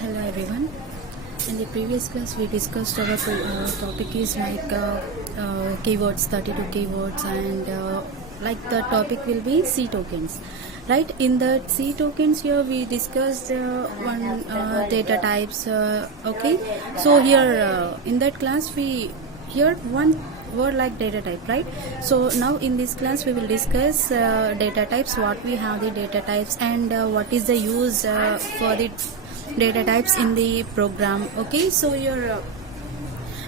Hello everyone. In the previous class we discussed our topic is like keywords, 32 keywords, and like the topic will be C tokens. Right, in the C tokens here we discussed one data types. Okay, so here in that class we heard one word like data type, right? So now in this class we will discuss data types, what we have the data types, and what is the use for the data types in the program. Okay, so you're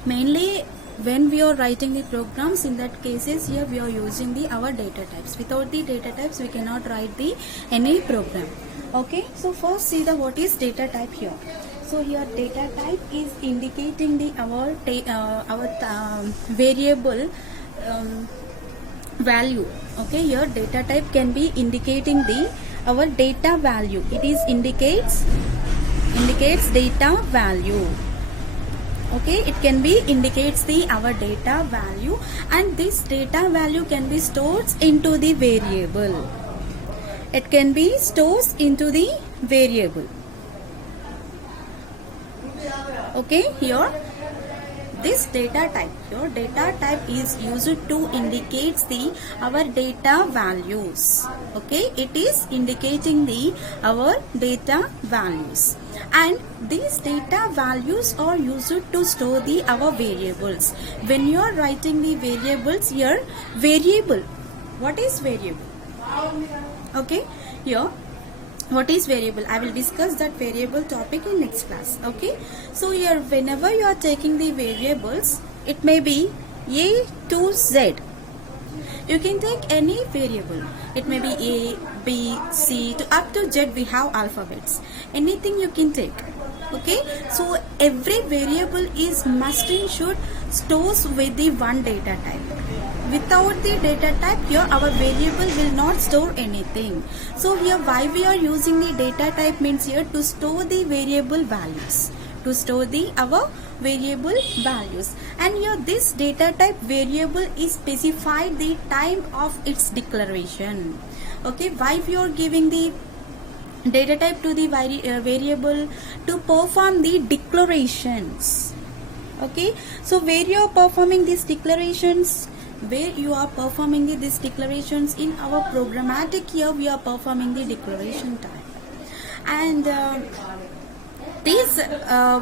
mainly when we are writing the programs, in that cases here we are using the our data types. Without the data types we cannot write the any program. Okay, so first see the what is data type here. So here data type is indicating the our variable value. Okay, here data type can be indicating the our data value. It is indicates data value. Okay, it can be indicates the our data value, and this data value can be stored into the variable. It can be stored into the variable. Okay, here this data type, your data type is used to indicate the our data values. Okay, it is indicating the our data values, and these data values are used to store the our variables. When you are writing the variables here, variable, what is variable? Okay, here what is variable, I will discuss that variable topic in next class. Okay, so here whenever you are taking the variables, it may be A to Z. You can take any variable. It may be A, B, C to up to Z. We have alphabets. Anything you can take. Okay, so every variable is must and should stores with the one data type. Without the data type, here our variable will not store anything. So here why we are using the data type means here to store the variable values. To store the our variable values, and here this data type variable is specified the time of its declaration. Okay, why we are giving the data type to the variable? To perform the declarations. Okay, so where you are performing these declarations, where you are performing these declarations in our programmatic, here we are performing the declaration type. And these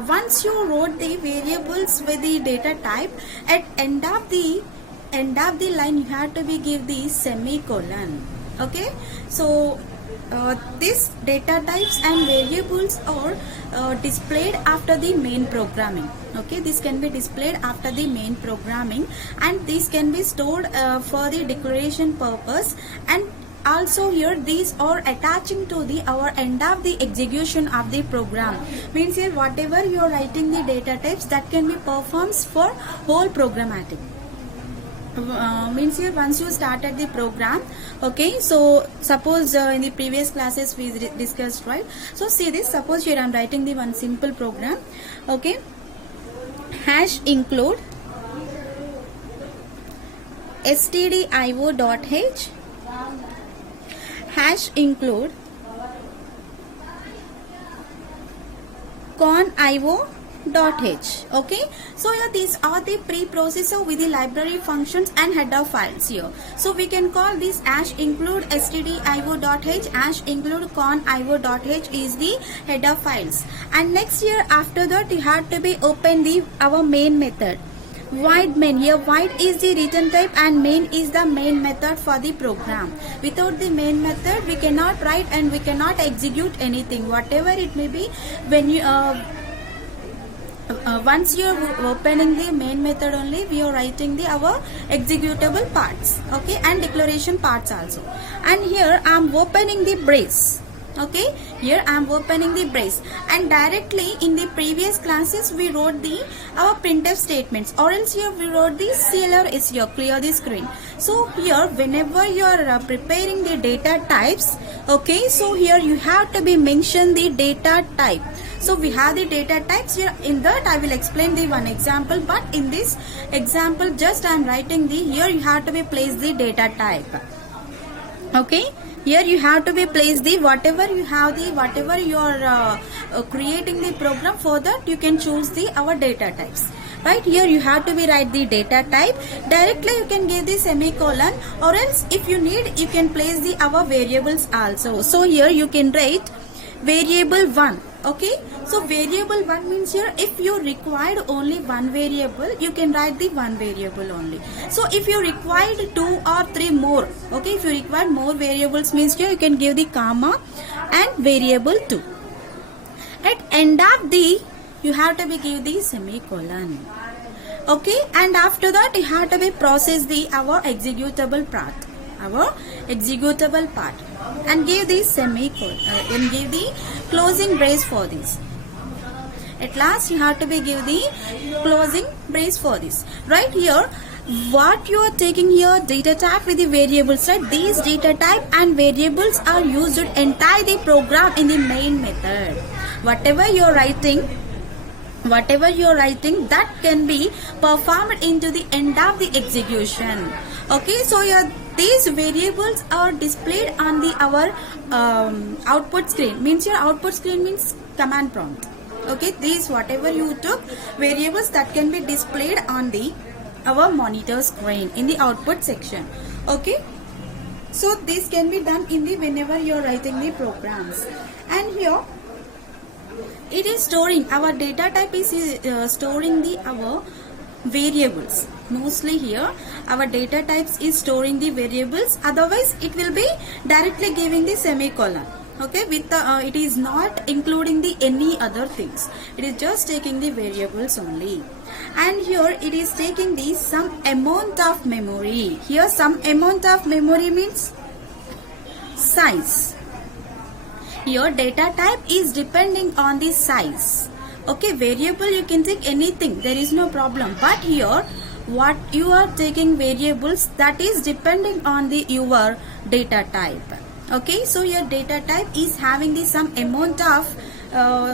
once you wrote the variables with the data type, at end of the line you have to be give the semicolon. Okay, so these data types and variables are displayed after the main programming. Okay, this can be displayed after the main programming, and this can be stored for the declaration purpose. And also here these are attaching to the our end of the execution of the program. Means here whatever you are writing the data types, that can be performs for whole programmatic. Means here once you started the program. Okay, so suppose in the previous classes we discussed, right? So see this, suppose here I am writing the one simple program. Okay, hash include stdio.h, hash include conio.h. Okay, so here these are the preprocessor with the library functions and header files here. So we can call this hash include stdio.h, hash include conio.h is the header files. And next here after that you have to be open the our main method. Void main, here void is the return type and main is the main method for the program. Without the main method we cannot write and we cannot execute anything, whatever it may be. When you once you are opening the main method only, we are writing the our executable parts. Okay, and declaration parts also. And here I am opening the brace. Okay, here I am opening the brace, and directly in the previous classes we wrote the our printf statements, or else here we wrote the CLR here, clear the screen. So here whenever you are preparing the data types, okay, so here you have to be mention the data type. So we have the data types here. In that I will explain the one example, but in this example just I am writing the here you have to be place the data type. Okay, Here you have to be place the whatever you have the whatever you are creating the program. For that you can choose the our data types. Right, here you have to be write the data type. Directly you can give the semicolon, or else if you need you can place the our variables also. So here you can write variable 1. Okay, so variable 1 means here if you required only one variable, you can write the one variable only. So if you required 2 or 3 more, okay, if you require more variables means here you can give the comma and variable 2. At end of the you have to be give the semicolon. Okay, and after that you have to be process the our executable part, and give the semicolon and give the closing brace for this. At last you have to be give the closing brace for this. Right, here what you are taking here data type with the variables, right? These data type and variables are used to entire the program in the main method. Whatever you are writing that can be performed into the end of the execution. Okay, so these variables are displayed on the our output screen. Means your output screen means command prompt. Okay, these whatever you took variables that can be displayed on the our monitor screen in the output section. Okay, so this can be done in the whenever you are writing the programs. And here it is storing our data type is storing the our variables. Mostly here our data types is storing the variables, otherwise it will be directly giving the semicolon. Okay, with the it is not including the any other things, it is just taking the variables only. And here it is taking the some amount of memory. Here some amount of memory means size. Your data type is depending on the size. Okay, variable you can take anything, there is no problem. But here what you are taking variables that is depending on the your data type. Okay, so your data type is having the some amount of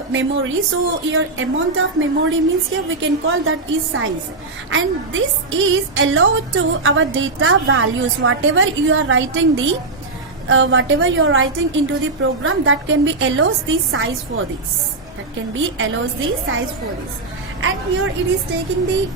memory. So your amount of memory means here we can call that is size. And this is allowed to our data values. Whatever you are writing the whatever you are writing into the program, that can be allows the size for this. And here it is taking the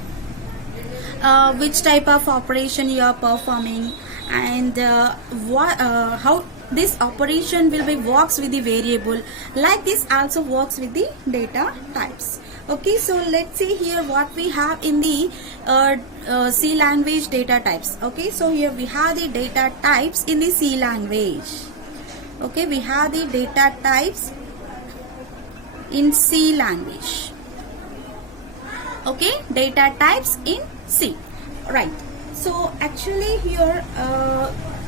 which type of operation you are performing, and how this operation will be works with the variable. Like this also works with the data types. Okay, so let's see here what we have in the C language data types. Okay, so here we have the data types in the C language. Okay, we have the data types in C language. Okay, data types in C. Right, so actually here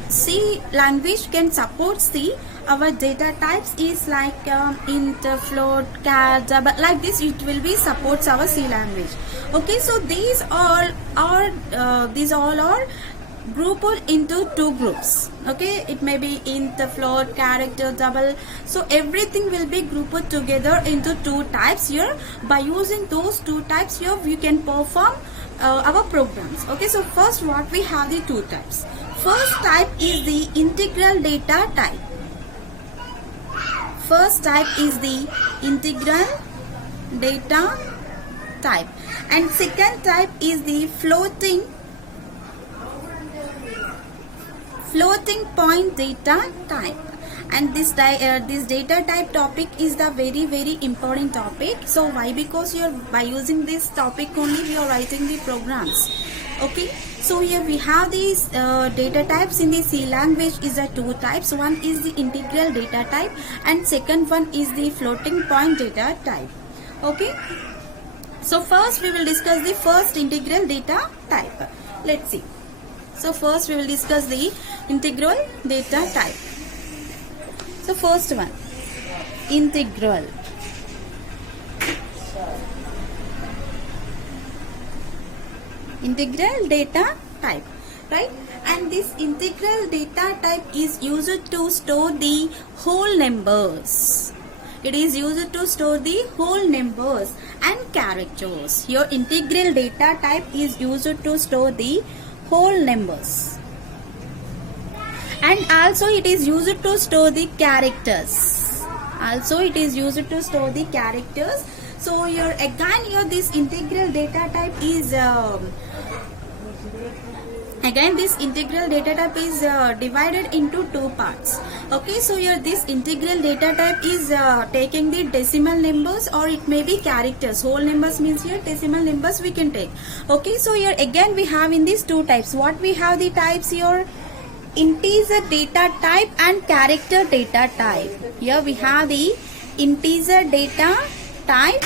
C language can support the our data types is like int, float, char, double, like this it will be supports our C language. Okay, so these all are grouped into two groups. Okay, it may be int, float, character, double, so everything will be grouped together into two types. Here by using those two types here we can perform our programs. Okay, so first what we have the two types. First type is the integral data type. First type is the integral data type, and second type is the floating point data type. And this data type topic is the very important topic. So why? Because you are by using this topic only we are writing the programs. Okay, so here we have these data types in the C language is the two types. One is the integral data type and second one is the floating point data type. Okay, so first we will discuss the first integral data type. Let's see. So first we will discuss the integral data type. So first one, integral. Integral data type, right? And this integral data type is used to store the whole numbers. It is used to store the whole numbers and characters. Your integral data type is used to store the whole numbers And also it is used to store the characters. Also it is used to store the characters. So here again here this integral data type is again this integral data type is divided into two parts. Okay, so here this integral data type is taking the decimal numbers or it may be characters. Whole numbers means here decimal numbers we can take. Okay, so here again we have in these two types. What we have the types here? Integer data type and character data type. Here we have the integer data type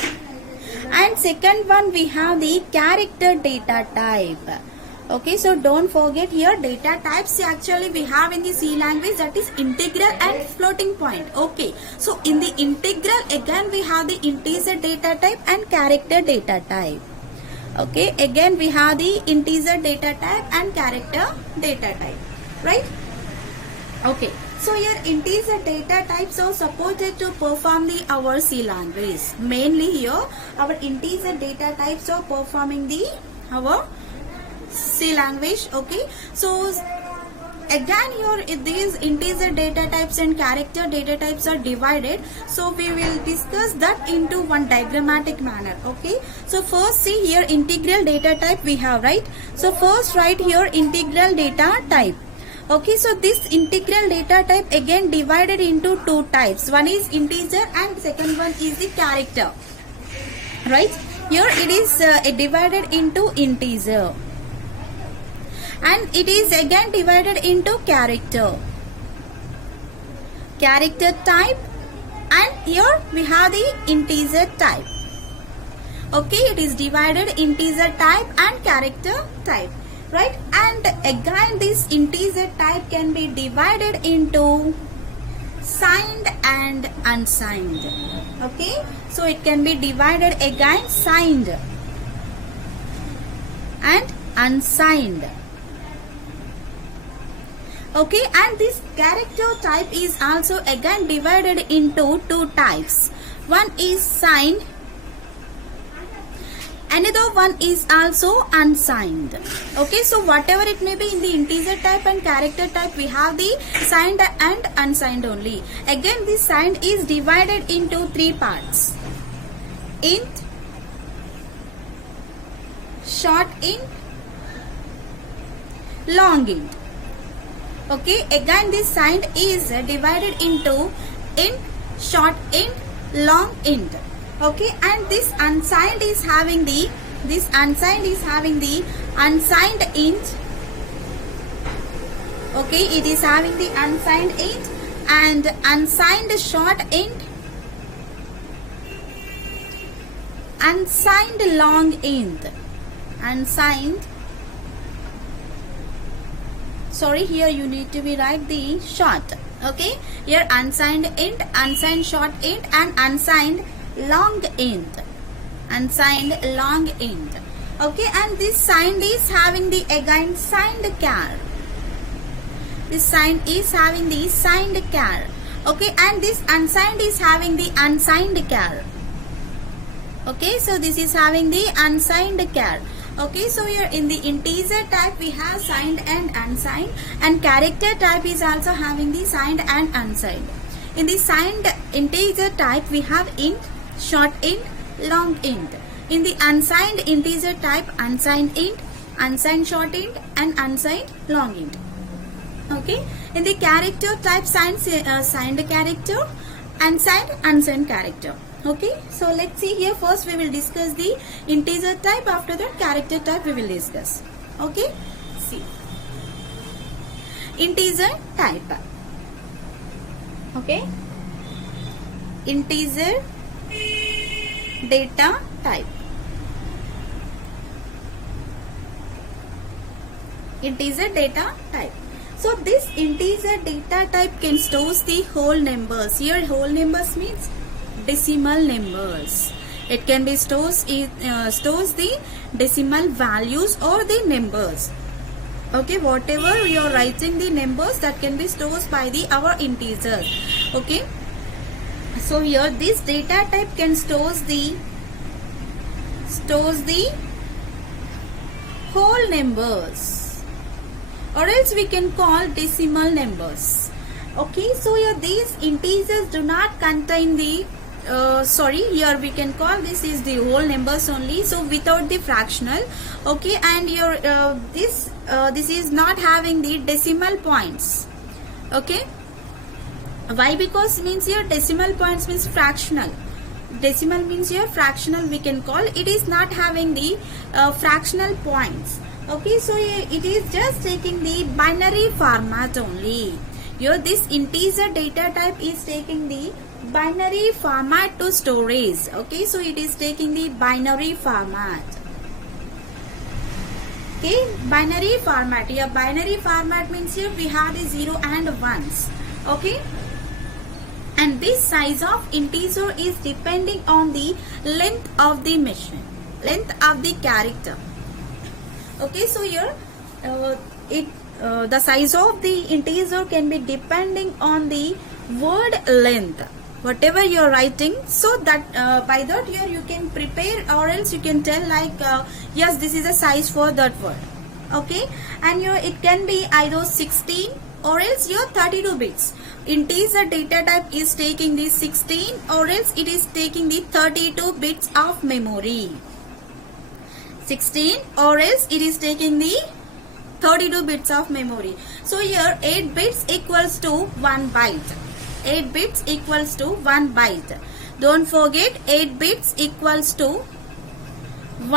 and second one we have the character data type. Okay, so don't forget here data types actually we have in the C language, that is integral and floating point. Okay, so in the integral again we have the integer data type and character data type. Okay, again we have the integer data type and character data type. Right? Okay. So here integer data types are supported to perform the our C language. Mainly here our integer data types are performing the our C language. Okay. So again here these integer data types and character data types are divided. So we will discuss that into one diagrammatic manner. Okay. So first see here integral data type we have, right? So first write here integral data type. Okay, so this integral data type again divided into two types. One is integer and second one is the character. Right? Here it is divided into integer. And it is again divided into character. Character type, and here we have the integer type. Okay, it is divided integer type and character type. Right, and again this integer type can be divided into signed and unsigned. Okay, so it can be divided again signed and unsigned. Okay, and this character type is also again divided into two types. One is signed, another one is also unsigned. Okay, so whatever it may be in the integer type and character type, we have the signed and unsigned only. Again, this signed is divided into three parts: int, short int, long int. Okay, again this signed is divided into int, short int, long int. Okay, and this unsigned is having the unsigned int. Okay, it is having the unsigned int and unsigned short int, unsigned long int, unsigned. Sorry, here you need to be write the short. Okay, here unsigned int, unsigned short int, and unsigned long int. Unsigned long int. Okay, and this signed is having the again signed char. This signed is having the signed char. Okay, and this unsigned is having the unsigned char. Okay, so this is having the unsigned char. Okay, so here in the integer type we have signed and unsigned, and character type is also having the signed and unsigned. In the signed integer type we have int, short int, long int. In the unsigned integer type, unsigned int, unsigned short int, and unsigned long int. Okay, in the character type signed character, unsigned unsigned character. Okay, so let's see here. First we will discuss the integer type, after that character type we will discuss. Okay, see integer type. Okay, integer data type. Integer data type. So this integer data type can store the whole numbers. Here whole numbers means decimal numbers. It can be stores the decimal values or the numbers. Okay, whatever you are writing the numbers, that can be stored by the our integers. Okay, so here this data type can stores the whole numbers. or else we can call decimal numbers. Okay, so here these integers do not contain the here we can call this is the whole numbers only, so without the fractional. Okay, and your this is not having the decimal points. Okay, why? Because means here decimal points means fractional. Decimal means here fractional we can call. It is not having the fractional points. Okay, so it is just taking the binary format only. Here this integer data type is taking the binary format to storage. Okay, so it is taking the binary format. Okay, binary format. Here binary format means here we have the 0 and 1s. Okay, and this size of integer is depending on the length of the machine, length of the character. Okay, so here the size of the integer can be depending on the word length, whatever you are writing. So that by that here you can prepare, or else you can tell like yes, this is a size for that word. Okay, and here it can be either 16 or else your 32 bits. Integer data type is taking the 16 or else it is taking the 32 bits of memory. 16 or else it is taking the 32 bits of memory. So here 8 bits equals to 1 byte. 8 bits equals to 1 byte. Don't forget 8 bits equals to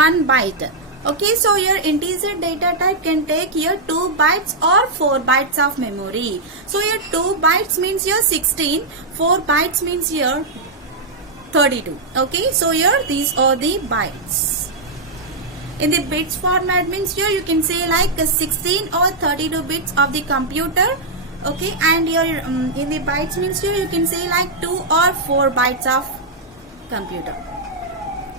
1 byte. Okay, so your integer data type can take here 2 bytes or 4 bytes of memory. So here 2 bytes means here 16, 4 bytes means here 32. Okay, so here these are the bytes. In the bits format means here you can say like 16 or 32 bits of the computer. Okay, and here in the bytes means here you can say like 2 or 4 bytes of computer.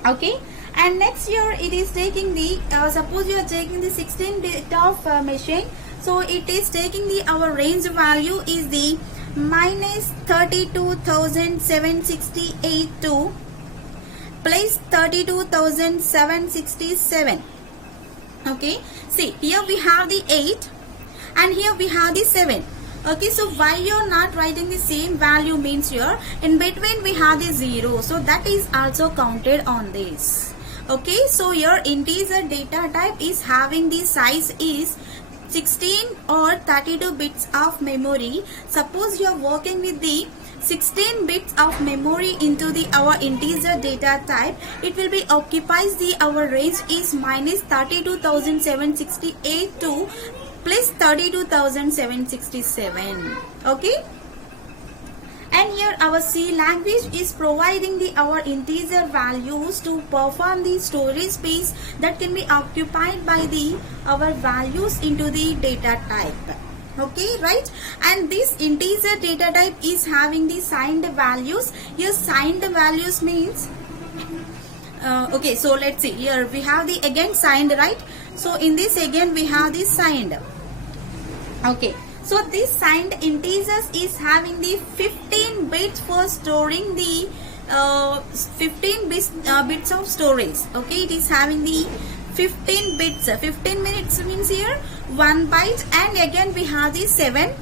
Okay, and next here it is taking the suppose you are taking the 16 bit of machine, so it is taking the our range value is the minus 32,768 to plus 32,767. Okay, see here we have the 8 and here we have the 7. Okay, so why you are not writing the same value means here in between we have the 0, so that is also counted on this. Okay, so your integer data type is having the size is 16 or 32 bits of memory. Suppose you are working with the 16 bits of memory into the our integer data type, it will be occupies the our range is minus 32,768 to plus 32,767. Okay, and here our C language is providing the our integer values to perform the storage space that can be occupied by the our values into the data type. Okay, right, and this integer data type is having the signed values. Here signed values means okay, so let's see, here we have the again signed, right? So in this again we have this signed. Okay, so this signed integers is having the 15 bits for storing the 15 bits of storage. Okay, it is having the 15 bits. 15 minutes means here 1 byte, and again we have the 7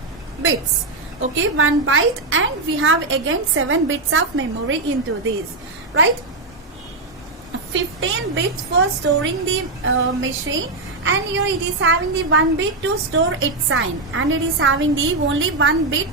bits. Okay, 1 byte, and we have again 7 bits of memory into this, right? 15 bits for storing the machine, and here it is having the 1 bit to store its sign, and it is having the only 1 bit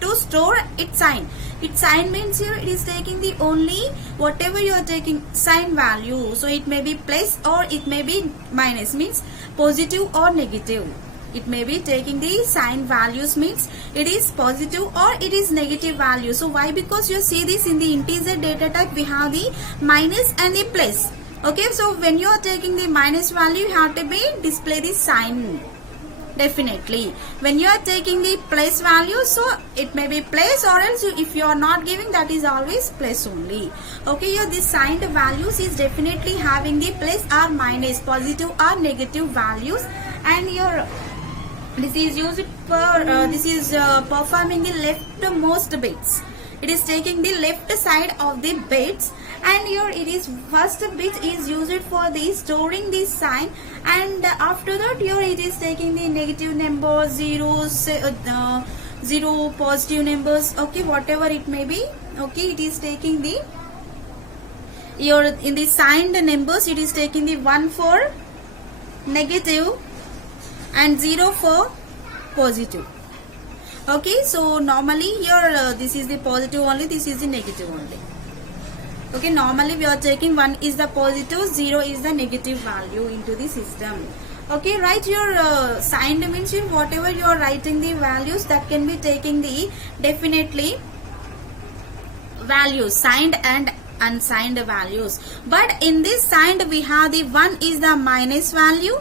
to store its sign. Its sign means here it is taking the only whatever you are taking sign value. So it may be plus or it may be minus, means positive or negative. It may be taking the sign values means it is positive or it is negative value. So why? Because you see this in the integer data type we have the minus and the plus. Okay, so when you are taking the minus value you have to be display the sign. Definitely when you are taking the plus value, so it may be plus, or else if you are not giving, that is always plus only. Okay, here this signed values is definitely having the plus or minus, positive or negative values, and here this is used for performing the leftmost bits. It is taking the left side of the bits, and here it is first bit is used for the storing this sign, and after that here it is taking the negative numbers, zeros, 0 positive numbers, okay, whatever it may be, okay, it is taking the here in the signed numbers it is taking the 1 for negative and 0 for positive. Okay, so normally here this is the positive only, this is the negative only. Okay, normally we are taking 1 is the positive, 0 is the negative value into the system. Okay, write your signed means you whatever you are writing the values, that can be taking the definitely values, signed and unsigned values. But in this signed we have the 1 is the minus value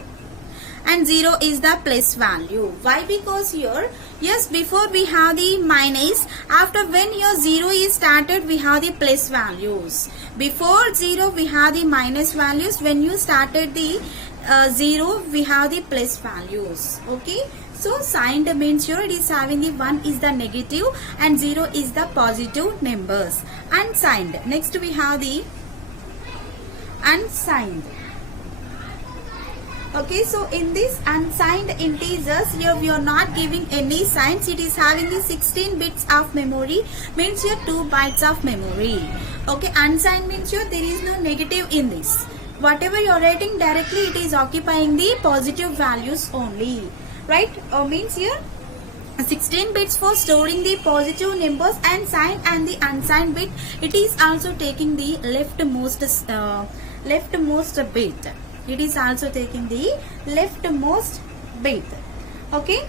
and 0 is the plus value. Why? Because here, yes, before we have the minus, after when your 0 is started we have the plus values. Before 0 we have the minus values, when you started the 0 we have the plus values. Okay, so signed means here it is having the 1 is the negative and 0 is the positive numbers. Unsigned, next we have the unsigned. Okay, so in this unsigned integers, here we are not giving any signs. It is having the 16 bits of memory, means here 2 bytes of memory. Okay, unsigned means here there is no negative in this. Whatever you are writing directly, it is occupying the positive values only, right? Means here 16 bits for storing the positive numbers, and signed and the unsigned bit, it is also taking the leftmost bit. It is also taking the leftmost bit. Okay,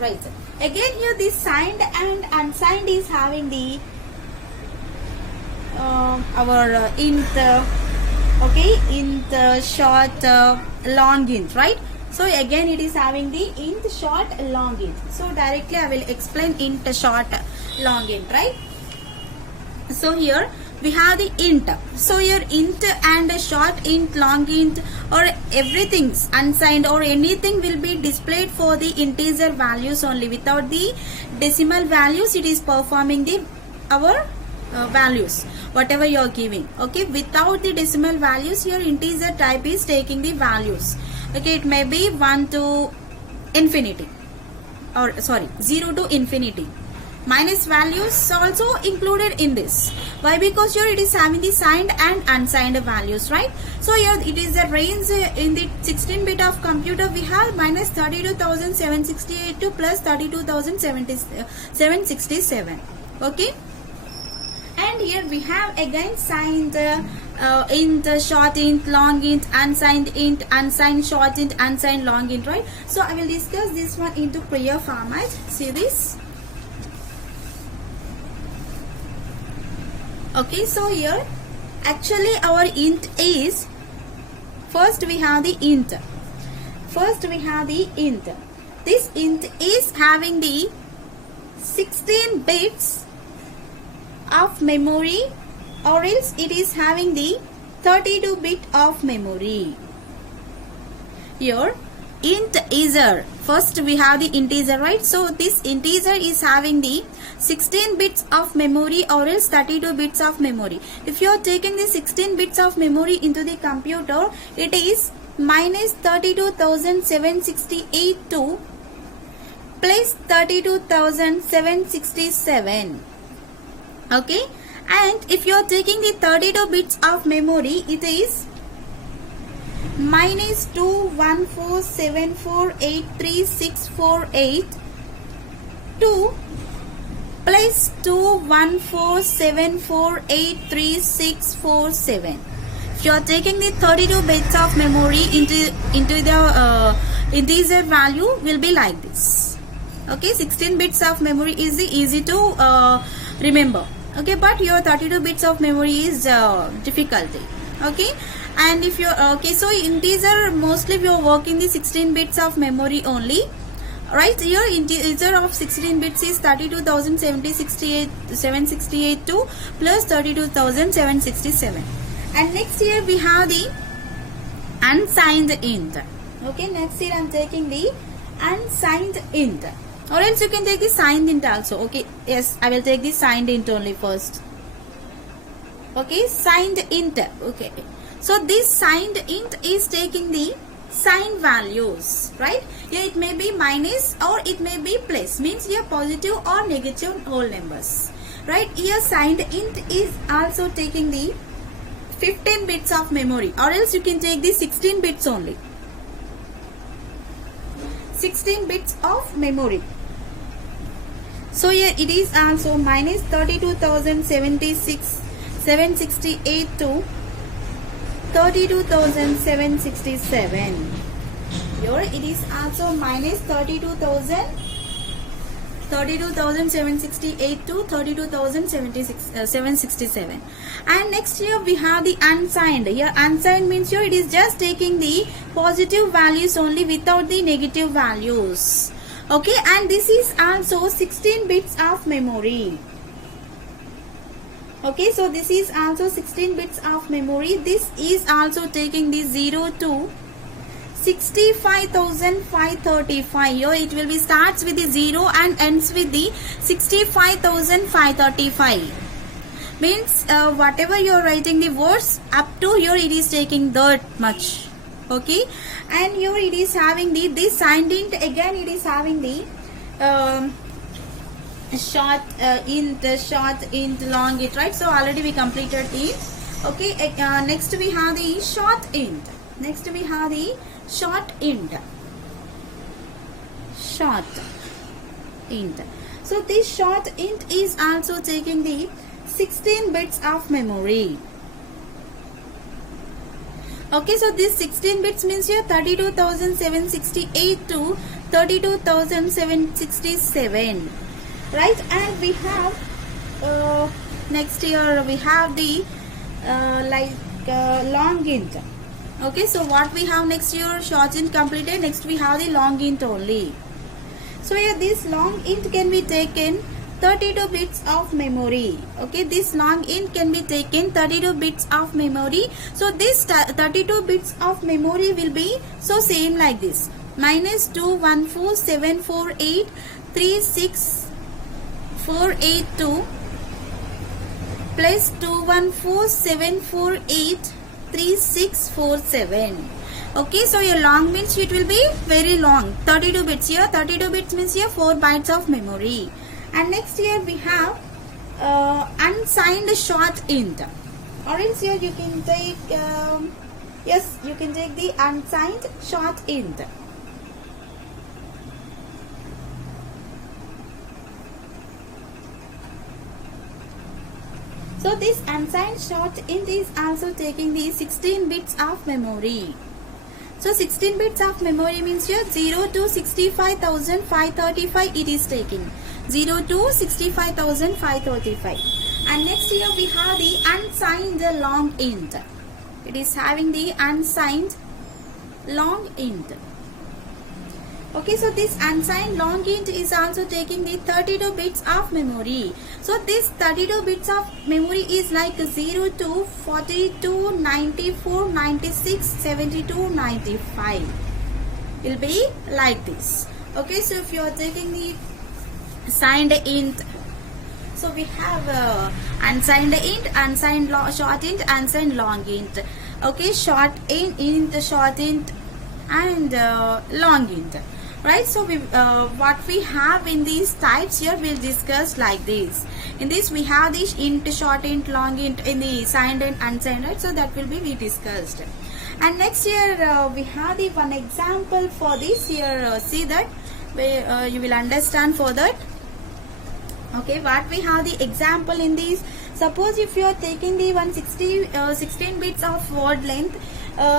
right. Again here this signed and unsigned is having the our int, okay, int, short, long int, right? So again it is having the int, short, long int. So directly I will explain int, short, long int, right? So here we have the int. So your int and short int, long int, or everything unsigned or anything will be displayed for the integer values only. Without the decimal values, it is performing the our values whatever you are giving. Okay, without the decimal values, your integer type is taking the values. Okay, it may be 1 to infinity, or sorry, 0 to infinity. Minus values also included in this. Why? Because here it is having the signed and unsigned values, right? So here it is a range in the 16-bit of computer. We have minus 32,768 to plus 32,767. Okay, and here we have again signed int, short int, long int, unsigned short int, unsigned long int, right? So I will discuss this one into prayer format. See this. Okay, so here actually our int is, first we have the int. This int is having the 16 bits of memory, or else it is having the 32 bit of memory. Here integer, first we have the integer, right? So this integer is having the 16 bits of memory or else 32 bits of memory. If you are taking the 16 bits of memory into the computer, it is minus 32,762 plus 32,767. Okay, and if you are taking the 32 bits of memory, it is minus 214748368 2 plus 214748367. If you are taking the 32 bits of memory into the integer value, will be like this. Okay, 16 bits of memory is easy to remember. Okay, but your 32 bits of memory is difficulty. Okay, and if you okay, so integer mostly we are working the 16 bits of memory only, right? Here integer of 16 bits is 32,768 to plus 32,767. And next here we have the unsigned int. Okay, next here I am taking the unsigned int, or else you can take the signed int also. Okay, yes, I will take the signed int only first. Okay, signed int. Okay, so this signed int is taking the signed values, right? Here it may be minus or it may be plus, means here positive or negative whole numbers, right? Here signed int is also taking the 15 bits of memory, or else you can take the 16 bits only. 16 bits of memory. So here it is also minus 32,768 to 32,767. Here it is also minus 32,768 to 32,767. And next here we have the unsigned. Here unsigned means here it is just taking the positive values only without the negative values. Okay, and this is also 16 bits of memory. Okay, so this is also 16 bits of memory. This is also taking the 0 to 65,535. Here it will be starts with the 0 and ends with the 65,535. Means whatever you are writing the words up to here, it is taking that much. Okay, and here it is having the this signed int. Again it is having the short int, long int, right? So already we completed it. Okay, next we have the short int. Next we have the short int. Short int. So this short int is also taking the 16 bits of memory. Okay, so this 16 bits means here 32,768 to 32,767, right? And we have next here we have the long int. Okay, so what we have next here, short int completed. Next we have the long int only. So here this long int can be taken 32 bits of memory. Okay, this long int can be taken 32 bits of memory. So this 32 bits of memory will be so same like this: minus 214,748,36482 plus 214,748,3647. Okay, so your long means it will be very long, 32 bits here. 32 bits means here 4 bytes of memory. And next here we have unsigned short int. Or else here you can take yes, you can take the unsigned short int. So this unsigned short int is also taking the 16 bits of memory. So 16 bits of memory means here 0 to 65,535 it is taking. 0 to 65,535. And next here we have the unsigned long int. It is having the unsigned long int. Okay, so this unsigned long int is also taking the 32 bits of memory. So this 32 bits of memory is like 0 to 42, 94, 96, 72, 95. It will be like this. Okay, so if you are taking the signed int, so we have unsigned int, unsigned short int, unsigned long int. Okay, short int, short int, and long int. Right, so we what we have in these types here we'll discuss like this. In this we have this int, short int, long int in the signed and unsigned, right? So that will be we discussed. And next here we have the one example for this here. See that where you will understand for that. Okay, what we have the example in this. Suppose if you are taking the 16 bits of word length,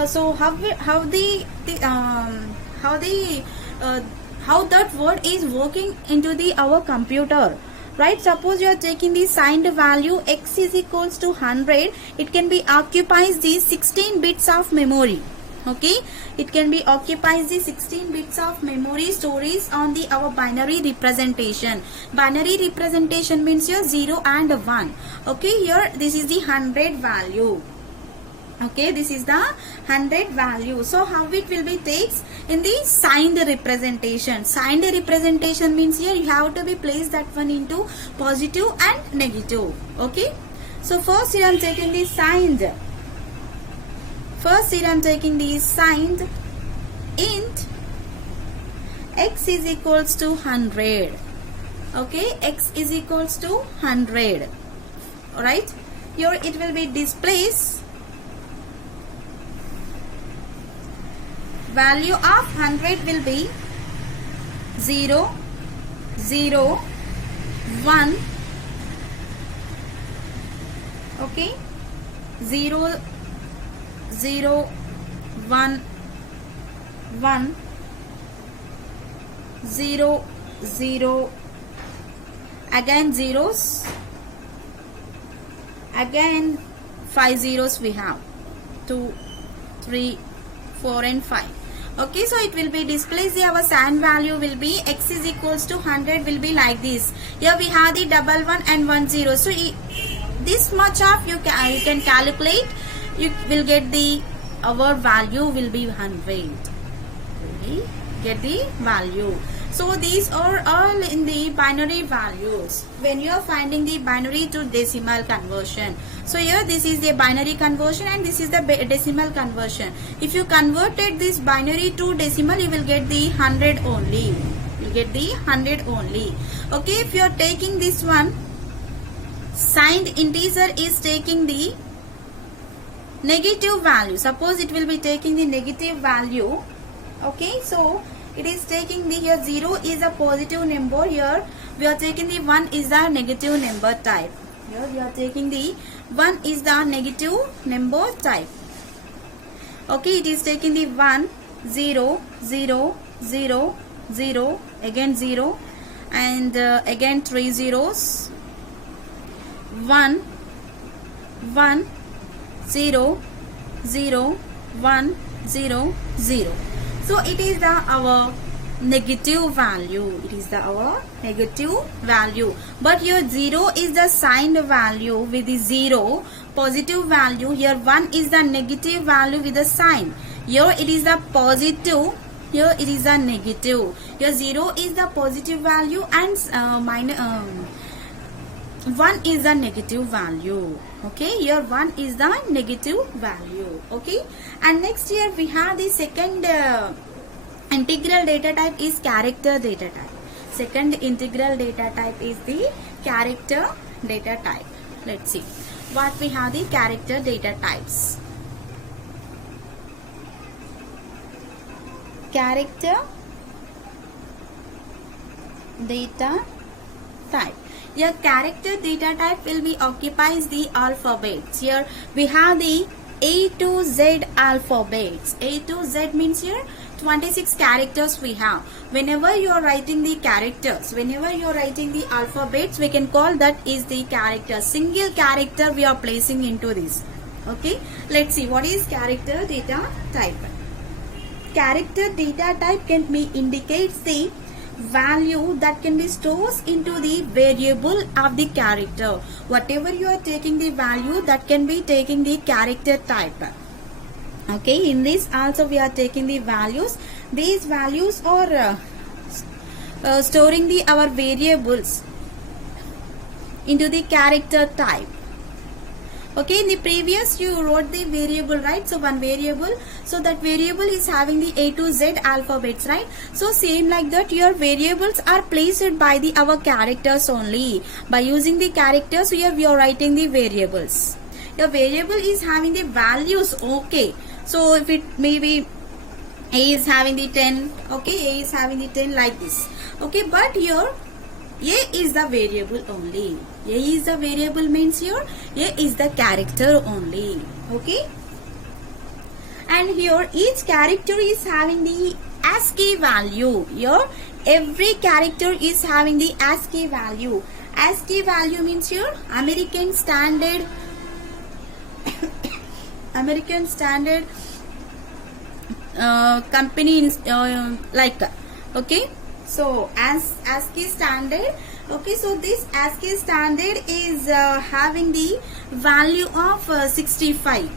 so how that word is working into the our computer, right? Suppose you are taking the signed value x is equals to 100, it can be occupies the 16 bits of memory. Okay, it can be occupies the 16 bits of memory storage on the our binary representation. Binary representation means here 0 and 1. Okay, here this is the 100 value. Okay, this is the 100 value. So how it will be takes in the signed representation. Signed representation means here you have to be placed that one into positive and negative. Okay, So first here I am taking the signed. First here I am taking the signed int x is equals to 100. Okay, x is equals to 100. Alright, here it will be displays value of 100 will be 0, 0, 1. Okay, 0, 0, 1, 1, 0, 0, again zeros, again 5 zeros we have, 2, 3, 4 and 5. Okay, so it will be displays our signed value will be x is equals to 100 will be like this. Here we have the double 1 and 1 0. So this much of you can calculate, you will get the our value will be 100. Okay, get the value. So these are all in the binary values when you are finding the binary to decimal conversion. So here this is the binary conversion and this is the decimal conversion. If you converted this binary to decimal, you will get the 100 only. You will get the 100 only. Okay, if you are taking this one, signed integer is taking the negative value. Suppose it will be taking the negative value. Okay, so it is taking the here 0 is a positive number. Here we are taking the 1 is the negative number type. Here we are taking the 1 is the negative number type. Okay, it is taking the 1, 0, 0, 0, 0, again 0 and again 3 zeros, 1, 1, 0, 0, 1, 0, 0. So it is the our negative value. It is the our negative value. But here 0 is the signed value with the 0 positive value. Here 1 is the negative value with the sign. Here it is the positive. Here it is the negative. Here 0 is the positive value and 1 is the negative value. Okay, here 1 is the negative value. Okay, and next here we have the second integral data type is character data type. Second integral data type is the character data type. Let's see what we have the character data types. Character data type. Your character data type will be occupies the alphabets. Here we have the A to Z alphabets. A to Z means here 26 characters we have. Whenever you are writing the characters, whenever you are writing the alphabets, we can call that is the character. Single character we are placing into this. Okay, let's see what is character data type. Character data type can be indicates the value that can be stored into the variable of the character. Whatever you are taking the value, that can be taking the character type. Okay, in this also we are taking the values. These values are storing the our variables into the character type. Okay, in the previous you wrote the variable, right? So one variable, so that variable is having the A to Z alphabets, right? So same like that, your variables are placed by the our characters only. By using the characters, we are writing the variables. Your variable is having the values. Okay, so if it maybe A is having the 10, okay, A is having the 10 like this. Okay, but here A is the variable only. A is the variable means here A is the character only. Okay, and here each character is having the ASCII value. Here every character is having the ASCII value. ASCII value means here American Standard American Standard company like okay. So as ASCII standard, okay, so this ASCII standard is having the value of 65.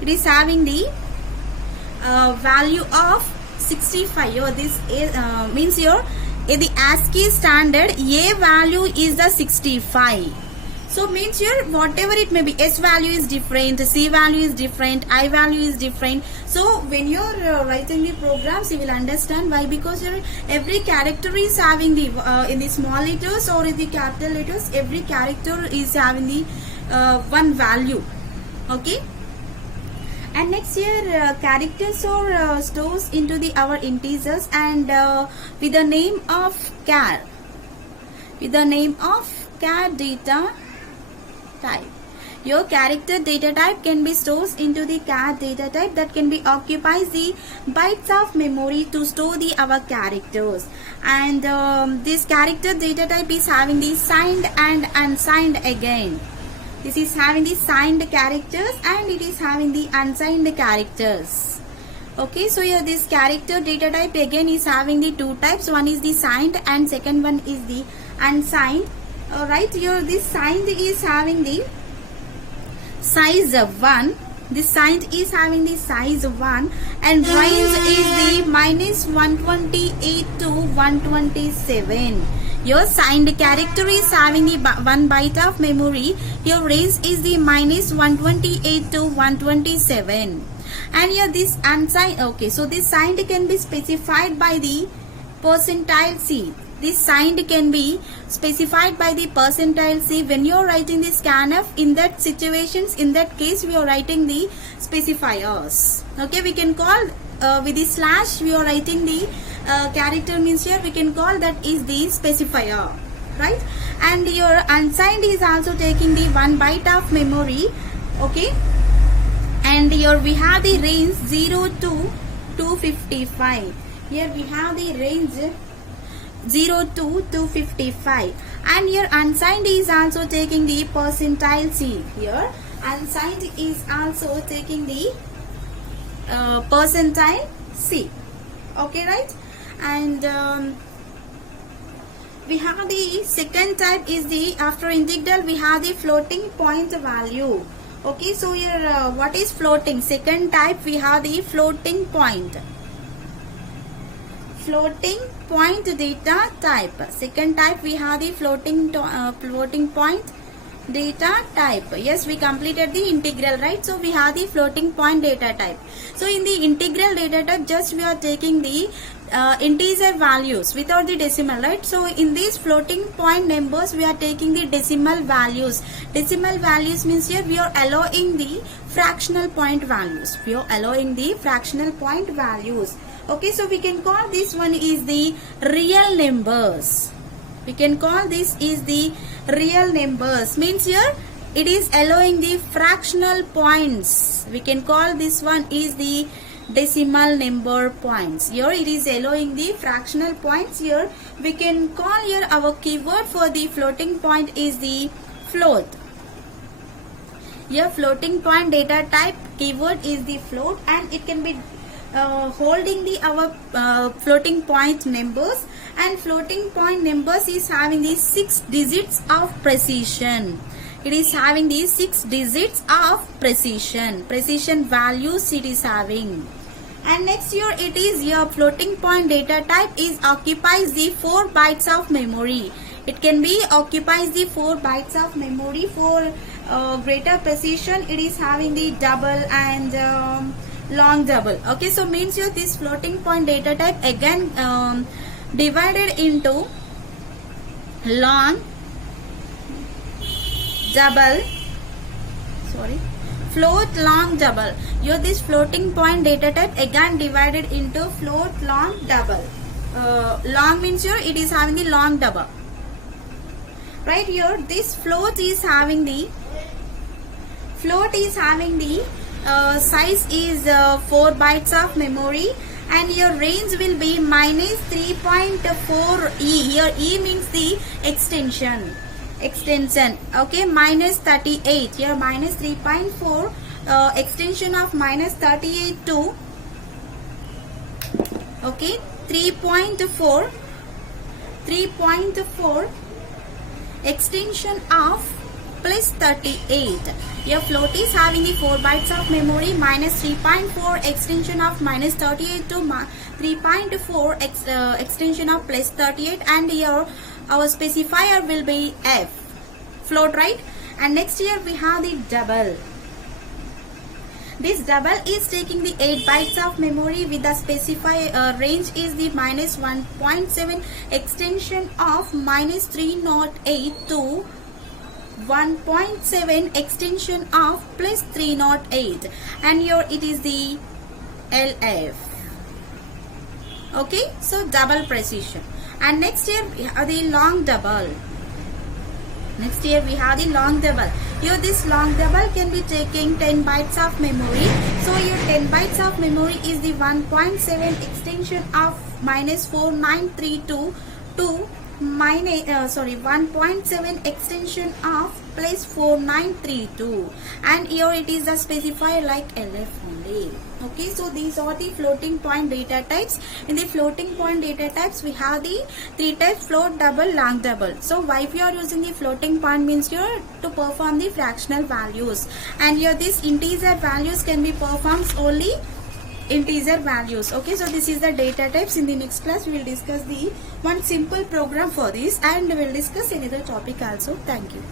It is having the value of 65. Here this is, means here in the ASCII standard A value is the 65. So means here whatever it may be, S value is different, C value is different, I value is different. So when you're writing the programs, you will understand why, because every character is having the in the small letters or in the capital letters, every character is having the one value. Okay. And next here characters are stores into the our integers and with the name of char, with the name of char data type. Your character data type can be stored into the char data type that can be occupies the bytes of memory to store the our characters. And this character data type is having the signed and unsigned again. This is having the signed characters and it is having the unsigned characters. Okay, so here this character data type again is having the two types. One is the signed and second one is the unsigned. Alright, here this signed is having the size of 1. This signed is having the size of 1 and range is the minus 128 to 127. Your signed character is having the 1 byte of memory. Your range is the minus 128 to 127. And here this unsigned, okay, so this signed can be specified by the percentile C. This signed can be specified by the percentile C. When you are writing the scanf, in that situations, in that case, we are writing the specifiers. Okay, we can call with the slash, we are writing the character means here we can call that is the specifier, right? And your unsigned is also taking the 1 byte of memory. Okay, and here we have the range 0 to 255. Here we have the range 0 to 255, and here unsigned is also taking the percentile C. Here unsigned is also taking the percentile C. Okay, right? And we have the second type is the after integral we have the floating point value. Okay, so here what is floating? Second type we have the floating point. Floating point data type. Second type we have the floating point data type. Yes, we completed the integral, right? So we have the floating point data type. So in the integral data type, just we are taking the integer values without the decimal, right? So in these floating point numbers, we are taking the decimal values. Decimal values means here we are allowing the fractional point values. We are allowing the fractional point values. Okay, so we can call this one is the real numbers. We can call this is the real numbers. Means here it is allowing the fractional points. We can call this one is the decimal number points. Here it is allowing the fractional points. Here we can call here our keyword for the floating point is the float. Here floating point data type keyword is the float, and it can be holding the our floating point numbers, and floating point numbers is having the 6 digits of precision. It is having the 6 digits of precision values it is having. And next here it is your floating point data type is occupies the 4 bytes of memory. It can be occupies the 4 bytes of memory. For greater precision it is having the double and long double. Okay, so means here this floating point data type again divided into long double, sorry, float long double. Here this floating point data type again divided into float long double. Long means here it is having the long double. Right here this float is having the size is 4 bytes of memory, and your range will be minus 3.4 E. Here E means the extension. Okay, minus 38. Here minus 3.4 extension of minus 38 to okay 3.4 extension of plus 38. Your float is having the 4 bytes of memory, minus 3.4 extension of minus 38 to 3.4 extension of plus 38, and here our specifier will be F, float, right? And next here we have the double. This double is taking the 8 bytes of memory with the specified range is the minus 1.7 extension of -308 to 1.7 extension of plus 308, and here it is the LF. Okay, so double precision. And next here we have the long double. Next here we have the long double. Here this long double can be taking 10 bytes of memory. So your 10 bytes of memory is the 1.7 extension of -4932 to 1.7 extension of plus 4932, and here it is the specifier like LF only. Okay, so these are the floating point data types. In the floating point data types we have the 3 types: float, double, long double. So why we are using the floating point means here to perform the fractional values, and here this integer values can be performed only integer values. Okay, so this is the data types. In the next class we will discuss the one simple program for this, and we will discuss another topic also. Thank you.